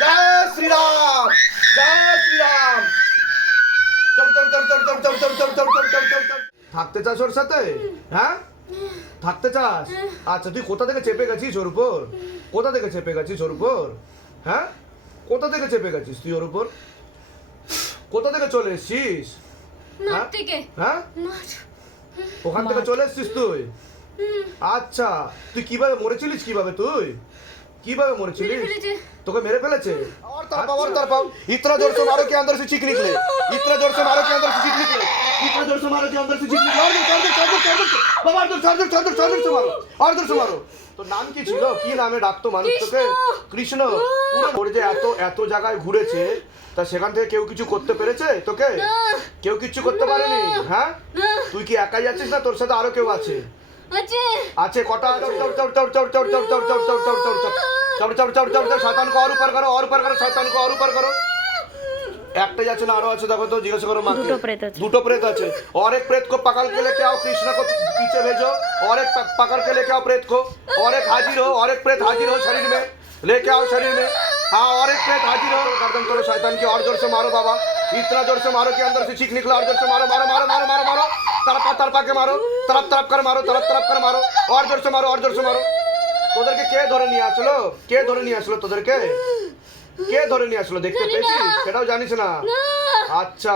জয় শ্রীরাম জয় শ্রীরাম থাকতে চাস ওর সাথে হ্যাঁ থাকতে চাস আচ্ছা তুই কোথা থেকে চেপে গেছিস ওর উপর কোথা থেকে চেপে গেছিস ওর উপর হ্যাঁ কোথা থেকে চেপে গেছিস তুই ওর উপর কোথা থেকে চলে এসছিস হ্যাঁ ওখান থেকে চলে এসছিস তুই আচ্ছা তুই কীভাবে মরেছিলিস কীভাবে তুই কিভাবে মেরে মরেছিলিস ফেলেছে তোকে मेरे पे लचे और तरफ और तरफ इतना जोर से मारो कि अंदर से चीख निकले इतना जोर से मारो कि अंदर से चीख निकले इतना जोर से मारो कि अंदर से चीख निकले और जोर जोर जोर जोर जोर बाबा और जोर जोर जोर जोर जोर से मारो और जोर से मारो তো নাম কি ছিল কি নামে ডাকতো মানুষ তোকে কৃষ্ণ পুরো ওর যে এত এত জায়গায় ঘুরেছে তা সেখান থেকে কেউ কিছু করতে পেরেছে তোকে কেউ কিছু করতে পারেনি হ্যাঁ না তুই কি একাই আছিস না তোর সাথে আরো কেউ আছে আছে আছে কটা চড় চড় চড় চড় চড় চড় চড় চড় চড় চড় চড় চড় चढ़ चढ़ चढ़ चढ़ चढ़ शैतान को और ऊपर करो और ऊपर करो शैतान को और ऊपर करो একটাই আছে না আরো আছে দেখো তো জিজ্ঞাসা করো মাকে দুটো প্রেত আছে। দুটো प्रेत আছে और एक प्रेत को पकड़ के लेके आओ कृष्ण को पीछे भेजो और एक प- पकड़ के लेके आओ प्रेत को और एक हाजिर हो और एक प्रेत हाजिर हो शरीर में लेके आओ शरीर में हाँ और एक प्रेत हाजिर हो गर्दन करो शैतान की और जोर से मारो बाबा इतना जोर से मारो कि अंदर से चीख निकला और जोर से मारो मारो मारो मारो मारो मारो तड़पा तड़पा के मारो तड़प तड़प कर मारो तड़प तड़प कर मारो और जोर से मारो और जोर से मारो তোদেরকে কে ধরে নিয়ে আসলো কে ধরে নিয়ে আসলো তোদেরকে কে ধরে নিয়ে আসলো দেখতে পেয়েছিস সেটাও জানিস না আচ্ছা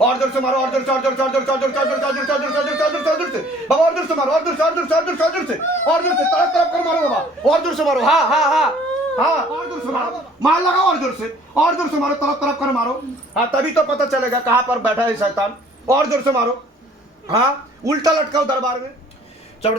और ज़ोर से मारो और ज़ोर से और से और से और से और से और से और से और ज़ोर से और से बाबा और ज़ोर से मारो और से और से और से और ज़ोर से और ज़ोर से तरफ़ तरफ़ कर मारो बाबा और से मारो हाँ हाँ हाँ हाँ और से मारो लगाओ और से और से मारो तरफ़ तरफ़ कर मारो हाँ तभी तो पता चलेगा कहाँ पर बैठा है शैतान और ज़ोर से मारो हाँ उल्टा लटकाओ दरबार में चढ़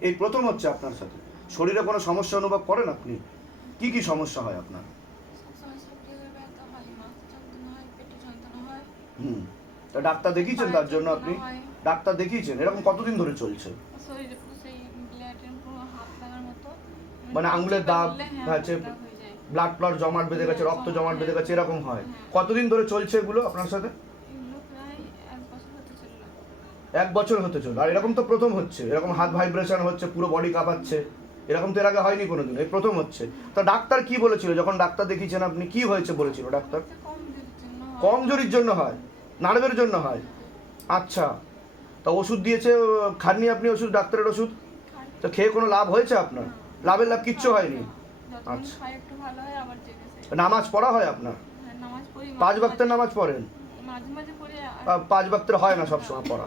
এই প্রথম হচ্ছে আপনার সাথে। শরীরে কোনো সমস্যা অনুভব করেন আপনি? কি কি সমস্যা হয় আপনার? হুম। তা ডাক্তার দেখিয়েছেন তার জন্য আপনি? ডাক্তার দেখিয়েছেন? এরকম কতদিন ধরে চলছে? মানে আঙুলের দাগ আছে ব্লাড প্লাট জমাট বেঁধে গেছে, রক্ত জমাট বেঁধে গেছে, এরকম হয়। কতদিন ধরে চলছে এগুলো আপনার সাথে? এক বছর হতে চলো আর এরকম তো প্রথম হচ্ছে। এরকম হাত ভাইব্রেশন হচ্ছে পুরো বডি কাঁপাচ্ছে। এরকম তো এর আগে হয়নি কোনোদিন এই প্রথম হচ্ছে। তা ডাক্তার কি বলেছিল? যখন ডাক্তার দেখিয়েছেন আপনি কি হয়েছে বলেছিল ডাক্তার? কমজোরির জন্য। হয়। নার্ভের জন্য হয়। আচ্ছা। তা ওষুধ দিয়েছে খাননি আপনি ওষুধ ডাক্তারের ওষুধ? তো খেয়ে কোনো লাভ হয়েছে আপনার? লাভের লাভ কিচ্ছু হয়নি? আচ্ছা। নামাজ পড়া হয় আপনার? পাঁচ বাক্তের নামাজ পড়েন? পাঁচ বাক্তের হয় না সবসময় পড়া।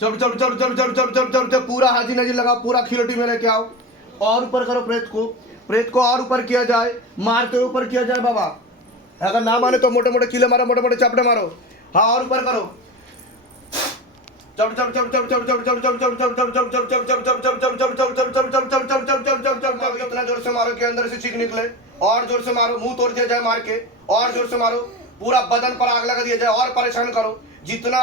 चलो चलो चलो चलो चलो चलो चलो चलो चलो पूरा हाजी नजी लगाओ पूरा खिलोटी में लेके आओ और ऊपर करो प्रेत को प्रेत को और ऊपर किया जाए मार के ऊपर किया जाए बाबा अगर ना माने तो मोटे मोटे किले मारो मोटे मोटे चपड़े मारो हाँ और ऊपर करो ज़ोर से मारो कि अंदर से चीख निकले और ज़ोर से मारो मुँह तोड़ दिया जाए मार के और ज़ोर से मारो पूरा बदन पर आग लगा दिया जाए और परेशान करो जितना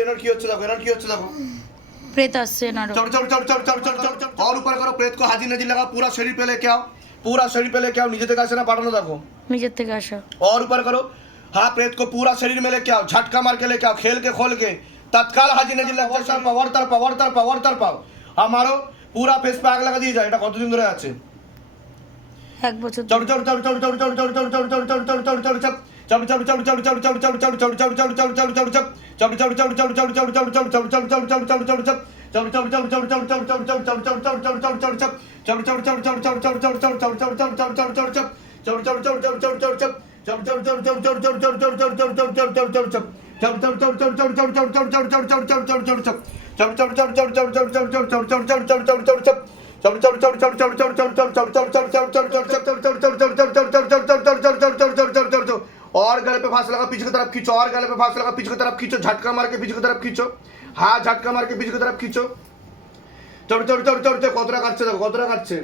এনার কি হচ্ছে দেখো এনার কি হচ্ছে দেখো प्रेत আসছে না चल चल चल चल चल चल चल और ऊपर करो प्रेत को हाजी नजी लगा पूरा शरीर पे लेके आओ पूरा शरीर पे लेके आओ नीचे থেকে আসে না পাঠানো দেখো নিজের থেকে আসা और ऊपर करो हाँ प्रेत को पूरा शरीर में लेके आओ झटका मार के लेके आओ खेल के खोल के तत्काल हाजी नजीर लेक्चर পাও অর্থার পাও অর্থার পাও অর্থার পাও আমারও পুরা ফেস फेस पे आग দিয়ে যায় এটা কতদিন ধরে আছে এক বছর চড় চড় চড় চড় চড় চড় চড় চড় চড় চড় চড় চড় চড় চড় চড় চড় চড় চড় চড় और गले पे फांस लगा पीछे की तरफ खींचो और गले पे फांस लगा पीछे की तरफ खींचो झटका मार के पीछे की तरफ खींचो हाँ झटका मार के पीछे की तरफ खींचो चढ़ चढ़ चढ़ चढ़ चढ़ कतरा काटছে দেখো কতরা কাটছে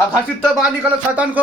अब हसीब तो बाहर निकलो शैतान को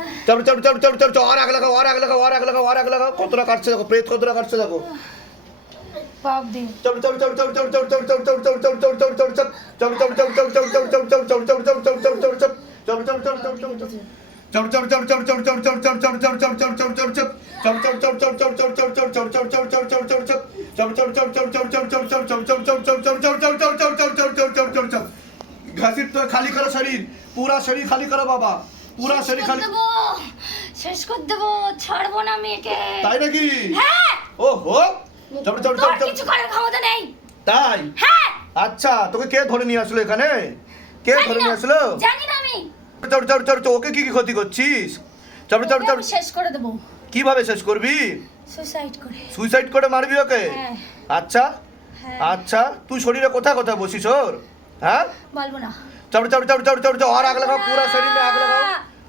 চাপড়ে চাপড়ে চাপড়ে চাপড়ে চাপড়ে আর আগ লাগাও আর আগ লাগাও আর আগ লাগাও আর আগ লাগাও কতটা কাটছে দেখো প্রেত কতটা কাটছে দেখো ঘাসির তো খালি করা শরীর পুরা শরীর খালি করা বাবা পুরো শরীর খালি শেষ করে দেবো ছাড়বো না মেয়েকে তাই নাকি হ্যাঁ ও হো চল চল চল কিছু করার ক্ষমতা নেই তাই হ্যাঁ আচ্ছা তোকে কে ধরে নিয়ে আসলো এখানে কে ধরে নিয়ে আসলো জানি না আমি চল চল চল ওকে কি কি ক্ষতি করছিস চল চল চল শেষ করে দেবো কীভাবে শেষ করবি সুইসাইড করে সুইসাইড করে মারবি ওকে আচ্ছা আচ্ছা তুই শরীরে কোথায় কোথায় বসিস ওর হ্যাঁ বলব না চড় চড় চড় চড় চড় চড় আর আগলা পুরো পুরা আগলা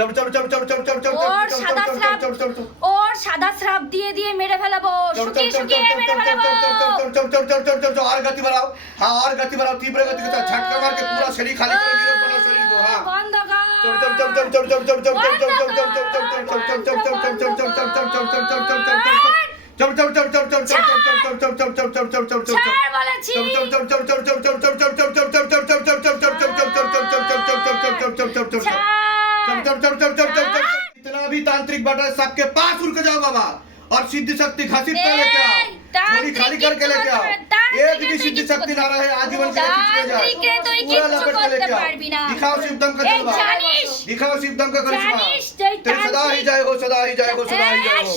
চলো চলো চলো চলো চলো চলো চলো ওর সাদা স্রাব ওর সাদা স্রাব দিয়ে দিয়ে মেরে ফেলাবো শুকিয়ে শুকিয়ে মেরে ফেলাবো চলো চলো চলো চলো চলো আর গতি বাড়াও হ্যাঁ আর গতি বাড়াও তীব্র গতি কথা ঝটকা মারকে পুরো শরীর খালি করে দিও পুরো শরীর কো হ্যাঁ বন্ধ কর চলো চলো চলো চলো চলো চলো চলো চলো চলো চলো চলো চলো চলো চলো চলো চলো इतना भी तांत्रिक बाटा है सबके पास उड़ के जाओ बाबा और सिद्धि शक्ति घसीट कर लेके आओ थोड़ी खाली करके लेके आओ एक भी सिद्धि शक्ति ना रहे आजीवन के खींच जाए पूरा लपेट के लेके आओ दिखाओ शिवदम का जलवा दिखाओ शिवदम का करिश्मा तेरे सदा ही जाए हो सदा ही जाए हो सदा ही जाए हो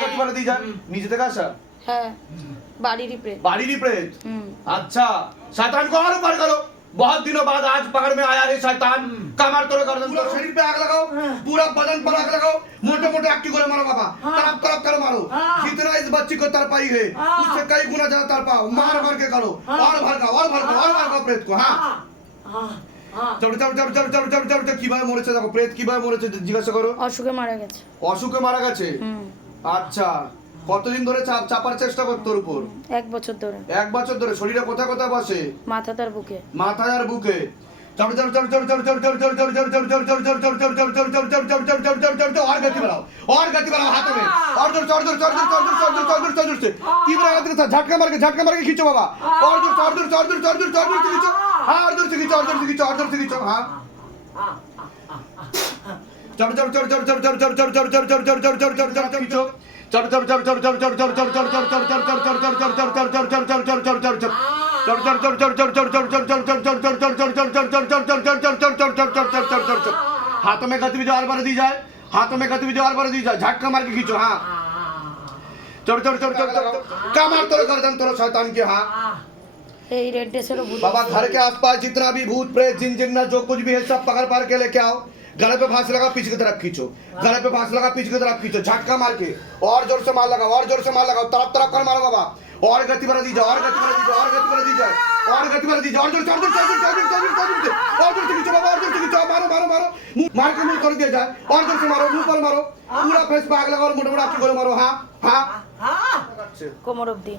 করতে পারে দিশা নিজে থেকে আসা হ্যাঁ বাড়িরই প্রেত বাড়িরই প্রেত আচ্ছা শয়তান को और पर करो बहुत दिनों बाद आज पकड़ में आया है शैतान कमर तोड़े गर्दन पूरा शरीर पे आग लगाओ पूरा बदन पर आग लगाओ मोटे मोटे एक्टिव गोले मारो बाबा तरफ तरफ कर मारो जितना इस बच्ची को तरपाई है उससे कई गुना ज्यादा तरपाओ मार मार के करो और भड़काओ और भड़काओ और भड़काओ प्रेत को हाँ চড়ো চড়ো চড়ো চড়ো চড়ো চড়ো চড়ো কীভাবে মরেছে দেখো প্রেত কীভাবে মরেছে জিজ্ঞাসা করো অসুখে মারা গেছে অসুখে মারা গেছে আচ্ছা কতদিন ধরে চাপ চাপার চেষ্টা করতো তোর উপর এক বছর ধরে এক বছর ধরে শরীরে কোথায় কোথায় বসে মাথা তার বুকে মাথা তার বুকে ঝাটকা মারকে খিচো বাবা चढ़ हाथों में गति विजार पर दी जाए हाथों में गति विजार पर दी जाए झटका मार के खींचो हाँ चढ़ चढ़ चढ़ चढ़ चढ़ क्या मार तोरे गर्दन तोरे शैतान के हाँ बाबा घर के आसपास जितना भी भूत प्रेत जिन जिन्ना जो कुछ भी है सब पकड़ पकड़ के लेके आओ गला पे फांसी लगा पीछे की तरफ खींचो गला पे फांस लगा पीछे की तरफ खींचो झटका मार के और जोर से मार लगा और जोर से मार लगाओ तरफ तरफ कर मारो बाबा और गति बढ़ा दी जाओ और गति बढ़ा दी जाओ और गति बढ़ा दी जाओ और गति बढ़ा दी जाओ और जोर जोर जोर जोर जोर जोर जोर जोर और जोर से खींचो बाबा और जोर से खींचो मारो मारो मारो मुंह मार के मुंह कर दिया जाए और जोर से मारो मुंह पर मारो पूरा फेस पे आग लगाओ और मोटा मोटा आँखें मारो हाँ हाँ कोमर अब्दी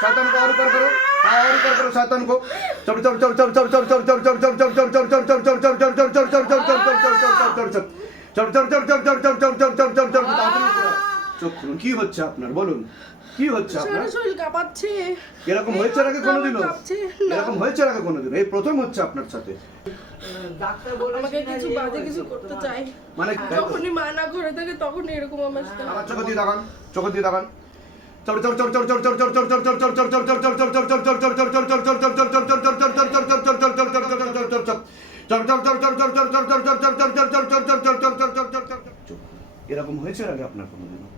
शैतान को और ऊपर करो हाँ और ऊपर करो शैतान को चढ़ চল চল চল চল চল চল চল চল চল चढ़ चढ़ চল चढ़ चढ़ चढ़ चढ़ चढ़ चढ़ चढ़ चढ़ চল চল चढ़ চড় চড় চড় চড় চড় চড় চড় চড় চড় চড় চড় চোখ খুলুন কি হচ্ছে আপনার বলুন কি হচ্ছে আপনার শরীর কাঁপাচ্ছে এরকম হয়েছে আগে কোনোদিন এরকম হয়েছে আগে কোনোদিন এই প্রথম হচ্ছে আপনার সাথে মানে যখনই মানা করে থাকে তখন এরকম আমার সাথে আমার চোখ দিয়ে দাঁড়ান চোখ দিয়ে দাঁড়ান এরকম হয়েছে আগে আপনার কোনোদিনও?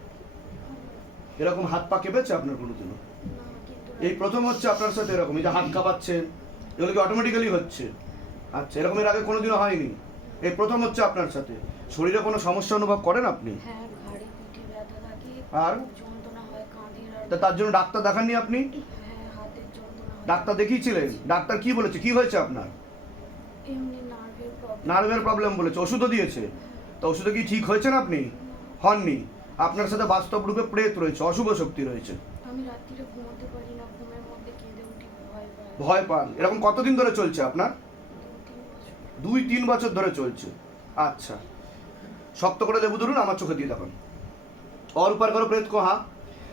এরকম হাত পা কেঁপেছে আপনার কোনোদিনও? এই প্রথম হচ্ছে আপনার সাথে এরকম এই যে হাত কাঁপাচ্ছেন এগুলো কি অটোমেটিক্যালি হচ্ছে? আচ্ছা এরকম এর আগে কোনোদিনও হয়নি? এই প্রথম হচ্ছে আপনার সাথে। শরীরে কোনো সমস্যা অনুভব করেন আপনি? আর? তা তার জন্য ডাক্তার দেখাননি আপনি? ডাক্তার দেখিয়েছিলেন? ডাক্তার কি বলেছে? কি হয়েছে আপনার? নার্ভের প্রবলেম বলেছে। ওষুধও দিয়েছে। তো ওষুধে কি ঠিক হয়েছেন আপনি? হননি। আপনার সাথে বাস্তব রূপে প্রেত রয়েছে অশুভ শক্তি রয়েছে। ভয় পান। এরকম কতদিন ধরে চলছে আপনার? দুই তিন বছর ধরে চলছে। আচ্ছা। শক্ত করে দেবো ধরুন আমার চোখে দিয়ে দেখুন। অরূপার করো প্রেত কোহা?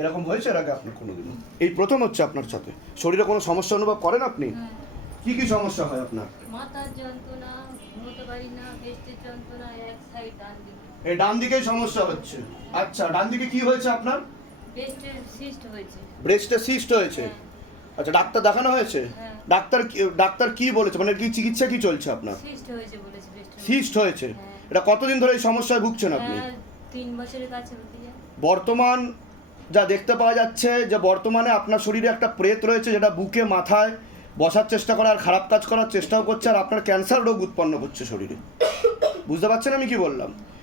এরকম হয়েছে এর আগে আপনার? কোনোদিনও এই প্রথম হচ্ছে আপনার সাথে। শরীরে কোনো সমস্যা অনুভব করেন আপনি? কি কি সমস্যা হয় আপনার? মাথার যন্ত্রণা ঘুমোতে পারি না বেস্টের যন্ত্রণা এক সাইড ডান দিকে। এই ডান দিকেই সমস্যা হচ্ছে। আচ্ছা ডান দিকে কি হয়েছে আপনার? বেস্টের সিস্ট হয়েছে। ব্রেস্টে সিস্ট হয়েছে? হ্যাঁ। আচ্ছা ডাক্তার দেখানো হয়েছে? হ্যাঁ। ডাক্তার ডাক্তার কি বলেছে? মানে কি চিকিৎসা কি চলছে আপনার? সিস্ট হয়েছে বলেছে সিস্ট হয়েছে? হ্যাঁ। এটা কতদিন ধরে এই সমস্যায় ভুগছেন আপনি? হ্যাঁ তিন বছরের কাছে বর্তমান যা দেখতে পাওয়া যাচ্ছে যে বর্তমানে আপনার শরীরে একটা প্রেত রয়েছে যেটা বুকে, মাথায় বসার চেষ্টা করে আর খারাপ কাজ করার চেষ্টাও করছে আর আপনার ক্যান্সার রোগ উৎপন্ন করছে শরীরে। বুঝতে পারছেন আমি কি বললাম?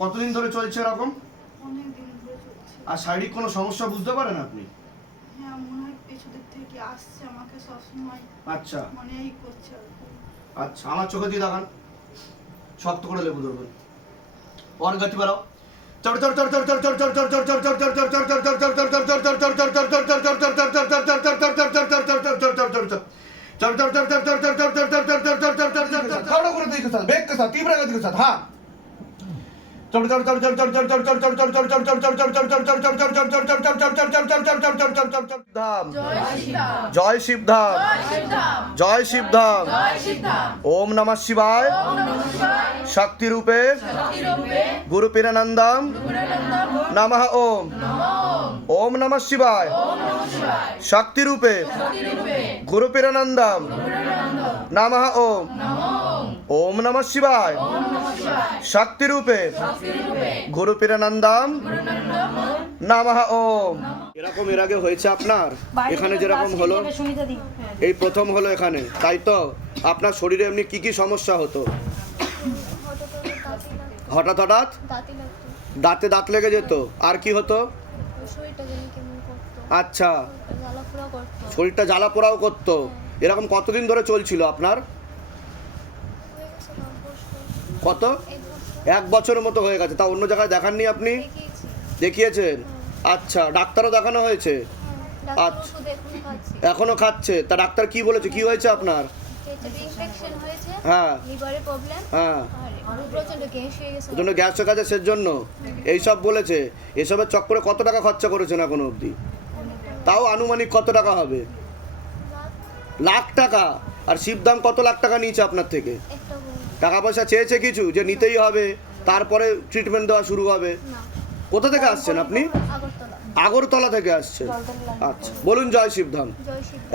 কতদিন ধরে চলছে এরকম অনেক দিন ধরে চলছে আর শারীরিক কোনো সমস্যা বুঝতে পারেন আপনি হ্যাঁ মনে হয় পেছু দিক থেকে আসছে আমাকে সবসময় আচ্ছা মানে এই করছে আর কি। আচ্ছা আমার চোখে দিয়ে দেখান শক্ত করে লেবু ধরবেন और गति बढ़ाओ चढ़ चढ़ चढ़ चढ़ चढ़ चढ़ चढ़ चढ़ चढ़ चढ़ चढ़ चढ़ चढ़ चढ़ चढ़ चढ़ चढ़ चढ़ चढ़ चढ़ चढ़ चढ़ चढ़ चढ़ चढ़ चढ़ चढ़ चढ़ चढ़ चढ़ चढ़ चढ़ चढ़ चढ़ चढ़ चढ़ चढ़ थोड़ा করে দিকে साथ बेग के साथ तीव्र गति के साथ हाँ चढ़ चढ़ चढ़ चढ़ चढ़ चढ़ चढ़ चढ़ चढ़ चढ़ चढ़ चढ़ चढ़ चढ़ चढ़ चढ़ चढ़ चढ़ चढ़ चढ़ चढ़ चढ़ चढ़ चढ़ चढ़ चढ़ चढ़ चढ़ चढ़ धाम জয় শিব ধাম জয় শিব ধাম ওম নমঃ শিবায়। শক্তি রূপে গুরু পীরানন্দম নমঃ ওম। ওম। নমঃ শিবায়। শক্তি রূপে গুরু পীরানন্দম নমঃ ওম। ওম। নমঃ শিবায়। শক্তি রূপে গুরু পীরানন্দম নমঃ ওম। এরকম এর আগে হয়েছে আপনার? এখানে যেরকম হলো? এই প্রথম হলো এখানে তাই তো? আপনার শরীরে এমনি কি কি সমস্যা হতো? হঠাৎ হঠাৎ? দাঁতে দাঁত লেগে যেত। আর কি হতো? আচ্ছা। জ্বালা পোড়া করতো শরীরটা জ্বালা পোড়াও করতো। এরকম কতদিন ধরে চলছিল আপনার? কত? এক বছরের মতো হয়ে গেছে তা অন্য জায়গায় দেখাননি আপনি? দেখিয়েছেন? আচ্ছা ডাক্তারও দেখানো হয়েছে? হ্যাঁ আচ্ছা। এখনও খাচ্ছে? তা ডাক্তার কি বলেছে? কি হয়েছে আপনার? হ্যাঁ। হ্যাঁ। জন্য গ্যাস গেছে এইসব বলেছে। এসবের চক্করে কত টাকা খরচা করেছেন এখনও অবধি? তাও আনুমানিক কত টাকা হবে? লাখ। টাকা? আর শিবদাম কত লাখ টাকা নিয়েছে আপনার থেকে? টাকা পয়সা চেয়েছে কিছু যে নিতেই হবে তারপরে ট্রিটমেন্ট দেওয়া শুরু হবে। কোথা থেকে আসছেন আপনি? আগরতলা। আগরতলা থেকে আসছেন। আচ্ছা বলুন জয় শিবধাম।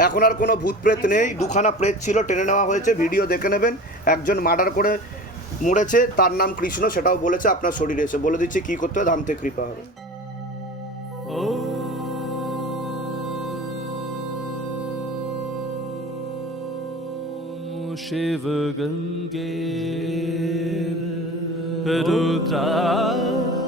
এখন আর কোনো ভূত প্রেত নেই দুখানা প্রেত ছিল টেনে নেওয়া হয়েছে ভিডিও দেখে নেবেন। একজন মার্ডার করে মরেছে তার নাম কৃষ্ণ সেটাও বলেছে আপনার শরীরে এসে বলে দিচ্ছি কি করতে হবে? ধামতে কৃপা হবে। Schewegen gehen, du drei.